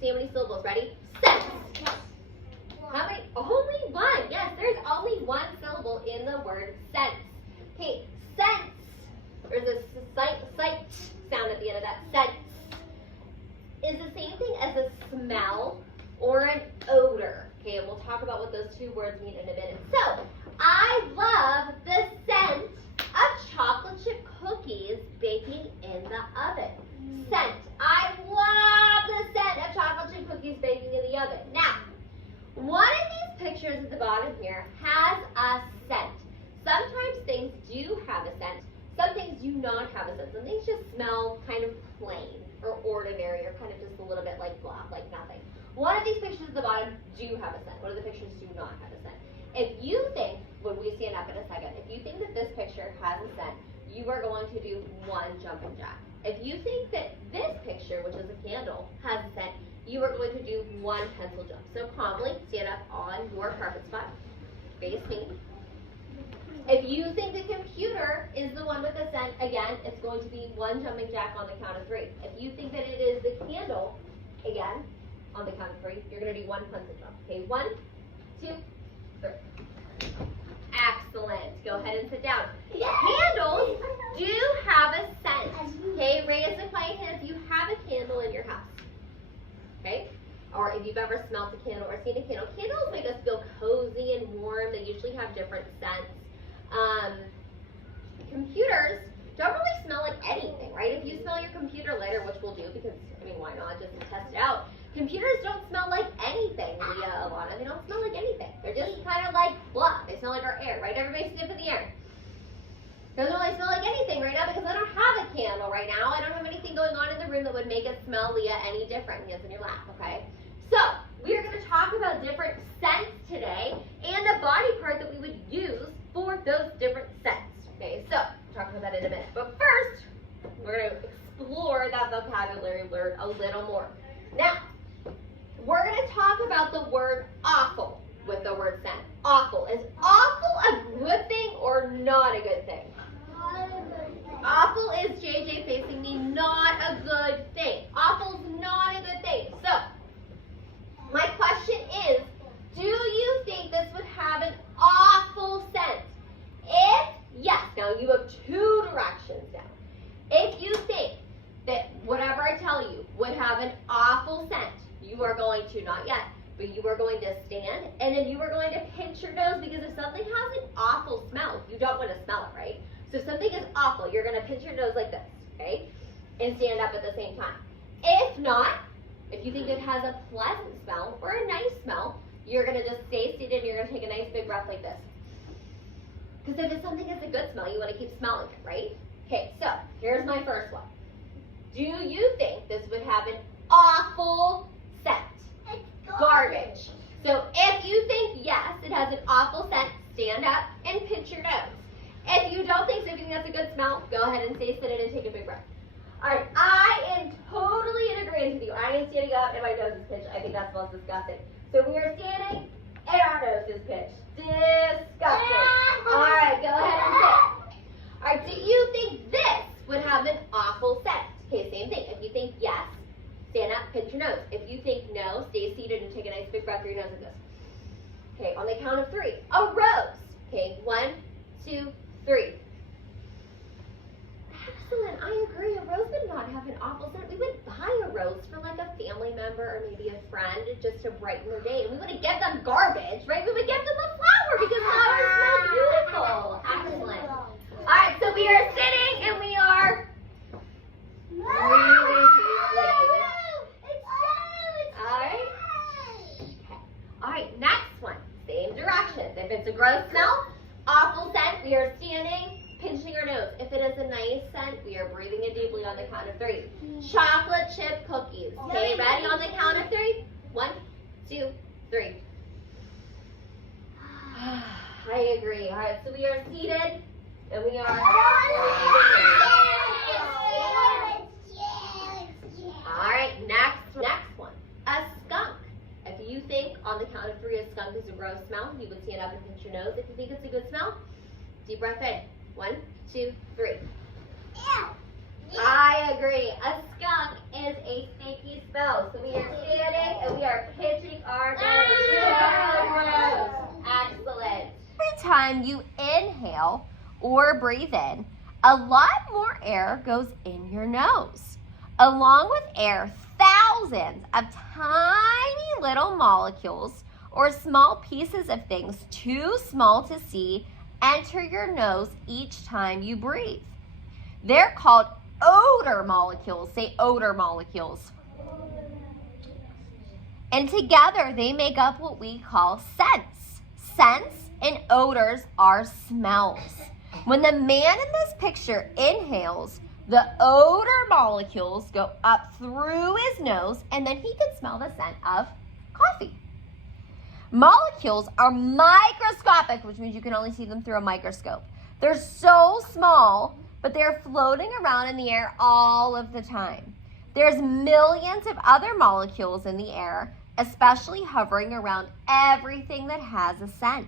See how many syllables. Ready? Scent. How many? Only one. Yes, there's only one syllable in the word scent. Okay, scent. There's a sight sound at the end of that. Scent is the same thing as a smell or an odor. Okay, and we'll talk about what those two words mean in a minute. So, I love the scent of chocolate chip cookies baking in the oven. Scent. I love the scent of chocolate chip cookies baking in the oven. Now, one of these pictures at the bottom here has a scent. Sometimes things do have a scent. Some things do not have a scent. Some things just smell kind of plain or ordinary or kind of just a little bit like blah, like nothing. One of these pictures at the bottom do have a scent. One of the pictures do not have a scent. If you think, when we stand up in a second, if you think that this picture has a scent, you are going to do one jumping jack. If you think that this picture, which is a candle, has a scent, you are going to do one pencil jump. So calmly stand up on your carpet spot, face me. If you think the computer is the one with the scent, again, it's going to be one jumping jack on the count of 3. If you think that it is the candle, again, on the count of 3, you're going to do one pencil jump. Okay, 1, 2, 3. Excellent. Go ahead and sit down. Candles do have a scent. Okay, raise the quiet hand if you have a candle in your house. Okay? Or if you've ever smelled a candle or seen a candle. Candles make us feel cozy and warm. They usually have different scents. Computers don't really smell like anything, right? If you smell your computer later, which we'll do because, I mean, why not, just to test it out. Computers don't smell like anything, Leah, Alana. They don't smell like anything. They're just kind of like blah. They smell like our air, right? Everybody sniff in the air. Doesn't really smell like anything right now because I don't have a candle right now. I don't have anything going on in the room that would make it smell, Leah, any different. Hands in your lap, okay? So, we are going to talk about different scents today and the body part that we would use for those different scents. Okay, so we'll talk about that in a minute. But first, we're going to explore that vocabulary word a little more. Now, we're going to talk about the word awful with the word scent. Awful. Is awful a good thing or not a good thing? Awful is JJ facing me, not a good thing. Awful's not a good thing. So, my question is, do you think this would have an awful scent? If yes, now you have two directions now. If you think that whatever I tell you would have an awful scent, you are going to, not yet, but you are going to stand and then you are going to pinch your nose because if something has an awful smell, you don't want to smell it, right? So if something is awful, you're going to pinch your nose like this, okay? And stand up at the same time. If not, if you think it has a pleasant smell or a nice smell, you're going to just stay seated and you're going to take a nice big breath like this. Because if it's something that's a good smell, you want to keep smelling it, right? Okay, so here's my first one. Do you think this would have an awful scent? Garbage. So if you think yes, it has an awful scent, stand up and pinch your nose. If you don't think so, if you think that's a good smell, go ahead and stay seated and take a big breath. All right, I am totally in agreement with you. I am standing up and my nose is pinched. I think that smells disgusting. So we are standing and our nose is pinched. Disgusting. All right, go ahead and sit. All right, do you think this would have an awful scent? Okay, same thing. If you think yes, stand up, pinch your nose. If you think no, stay seated and take a nice big breath through your nose like this. Okay, on the count of 3. A rose. Okay, 1, 2, 3. Excellent, I agree. A rose would not have an awful scent. We would buy a rose for like a family member or maybe a friend just to brighten their day. And we wouldn't give them garbage, right? We would give them a flower because flowers smell beautiful. Excellent. All right, so we are sitting and we are breathing deeply. All right, next one. Same directions. If it's a gross smell, awful scent, we are standing, pinching our nose. If it is a nice scent, we are breathing in deeply on the count of 3. Chocolate chip cookies. Okay, ready on the count of 3? 1, 2, 3. I agree. All right, so we are seated and we are all right, next one. A skunk. If you think on the count of 3 a skunk is a gross smell, you would stand up and pinch your nose. If you think it's a good smell, deep breath in. 1, 2, 3. I agree. A skunk is a stinky smell. So we are standing time you inhale or breathe in, a lot more air goes in your nose. Along with air, thousands of tiny little molecules or small pieces of things too small to see enter your nose each time you breathe. They're called odor molecules. Say odor molecules. And together they make up what we call scents. Scents and odors are smells. When the man in this picture inhales, the odor molecules go up through his nose, and then he can smell the scent of coffee. Molecules are microscopic, which means you can only see them through a microscope. They're so small, but they're floating around in the air all of the time. There's millions of other molecules in the air, especially hovering around everything that has a scent.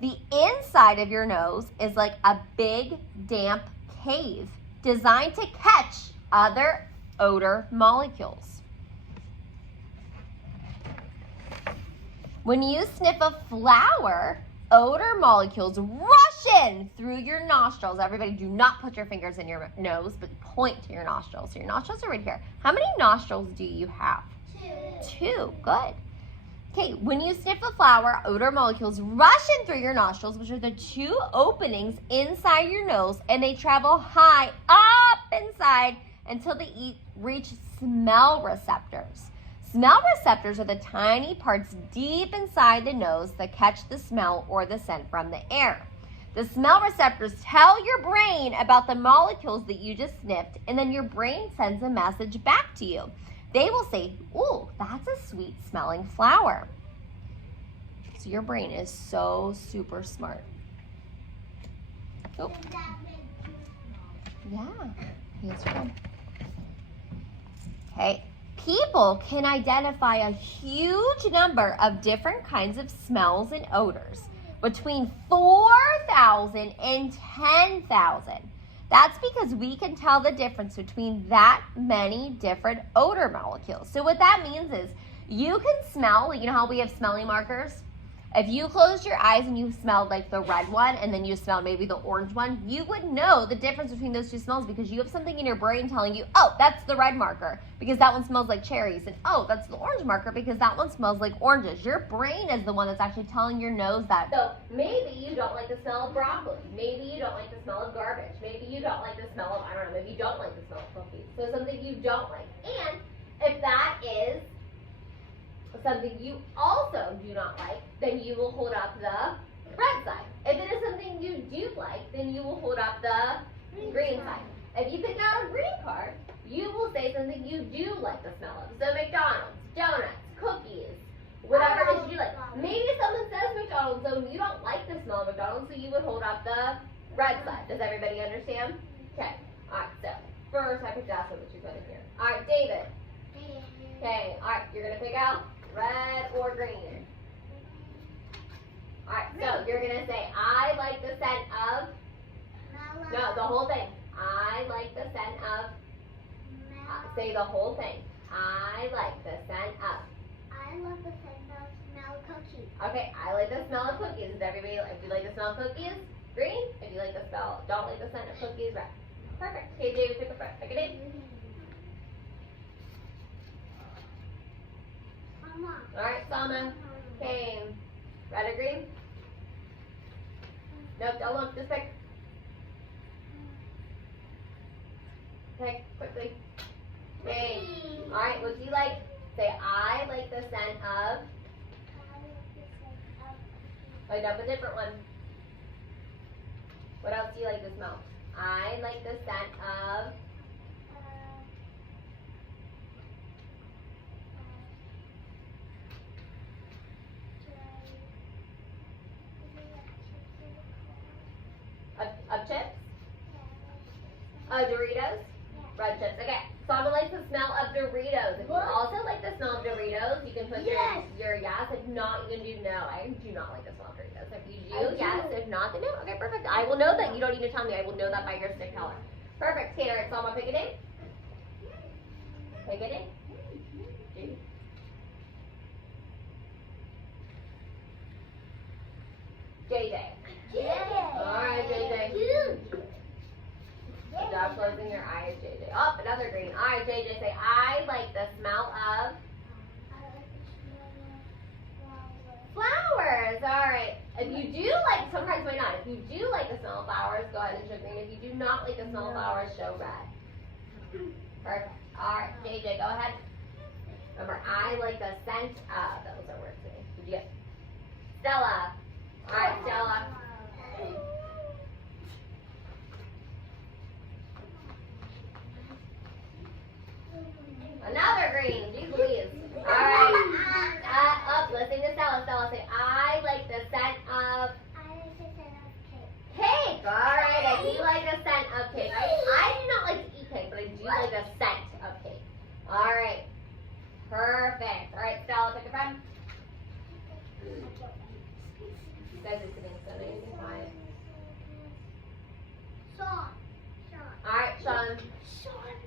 The inside of your nose is like a big, damp cave designed to catch other odor molecules. When you sniff a flower, odor molecules rush in through your nostrils. Everybody, do not put your fingers in your nose, but point to your nostrils. So your nostrils are right here. How many nostrils do you have? Two. Good. Okay, when you sniff a flower, odor molecules rush in through your nostrils, which are the two openings inside your nose, and they travel high up inside until they reach smell receptors. Smell receptors are the tiny parts deep inside the nose that catch the smell or the scent from the air. The smell receptors tell your brain about the molecules that you just sniffed, and then your brain sends a message back to you. They will say, "Ooh, that's a sweet smelling flower." So your brain is so super smart. Oh. Yeah, yes, right. Okay, people can identify a huge number of different kinds of smells and odors, between 4,000 and 10,000. That's because we can tell the difference between that many different odor molecules. So what that means is you can smell, you know how we have smelling markers? If you closed your eyes and you smelled like the red one and then you smelled maybe the orange one, you would know the difference between those two smells because you have something in your brain telling you, oh, that's the red marker because that one smells like cherries, and oh, that's the orange marker because that one smells like oranges. Your brain is the one that's actually telling your nose that. So maybe you don't like the smell of broccoli. Maybe you don't like the smell of garbage. Maybe you don't like the smell of, I don't know, maybe you don't like the smell of cookies. So something you don't like. And if that is something you also do not like, then you will hold up the red side. If it is something you do like, then you will hold up the green side. If you pick out a green card, you will say something you do like the smell of. So McDonald's, donuts, cookies, whatever it is you like. Maybe someone says McDonald's, so you don't like the smell of McDonald's, so you would hold up the red side. Does everybody understand? Okay. Alright, so first I picked out what you put in here. Alright, David. Okay, alright, you're going to pick out red or green. Alright, so you're going to say, I like the scent of, no, the whole thing. I like the scent of, say the whole thing. I like the scent of. I love the smell of cookies. Okay, I like the smell of cookies. Does everybody, if you like the smell of cookies, green. If you like the smell, don't like the scent of cookies, red. Perfect. Okay, David, pick a name. Alright, Salma. Okay, red or green? Nope, don't look, just pick. Pick, quickly. Okay, alright, what do you like? Say, I like the scent of. Wait, up a different one. What else do you like to smell? I like the scent of. Of chips? Doritos? Red chips. Okay. Salma likes the smell of Doritos. If you also like the smell of Doritos, you can put your yes. If not, you can do no. I do not like the smell of Doritos. If you do, yes. If not, then no. Okay, perfect. I will know that. You don't need to tell me. I will know that by your stick color. Perfect. Okay, all right, Salma, pick a name. Pick a name. JJ. another green. All right, JJ, say, I like the smell of flowers. All right. If you do like, sometimes might not. If you do like the smell of flowers, go ahead and show green. If you do not like the smell of flowers, show red. Perfect. All right, JJ, go ahead. Remember, I like the scent of. That was our word today. Did you get Stella? All right, Stella. Another green. Jeez Louise. All right. Listen to Stella. Stella, say, I like the scent of cake. All right. I do like the scent of cake. I do not like to eat cake, but I do like the scent of cake. All right. Perfect. All right, Stella, pick a friend. You guys are sitting so nice and quiet. Sean. All right, Sean. Sean.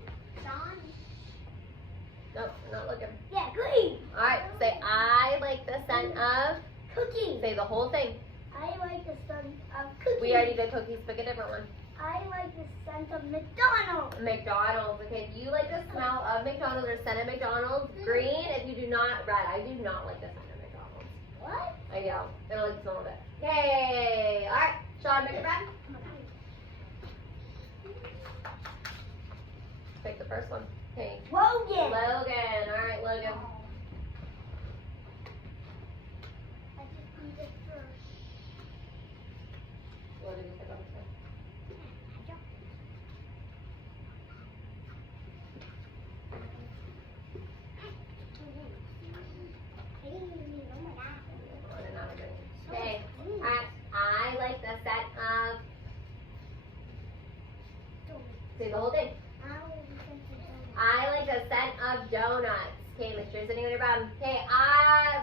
Nope, we're not looking. Yeah, green. All right, say, I like the scent of. Cookies. Say the whole thing. I like the scent of cookies. We already did cookies. Pick a different one. I like the scent of McDonald's. McDonald's. Okay, if you like the smell of McDonald's or scent of McDonald's, green. If you do not, red. I do not like the scent of McDonald's. What? I know. I don't like the smell of it. Okay. All right, Sean, pick a friend. Pick the first one. Okay. Logan. Logan. All right, Logan. I just need it first. What did you pick up? Okay. Alright. I like the scent of. Say the whole thing. I like the scent of donuts. Okay, make sure you're sitting on your bum. Okay,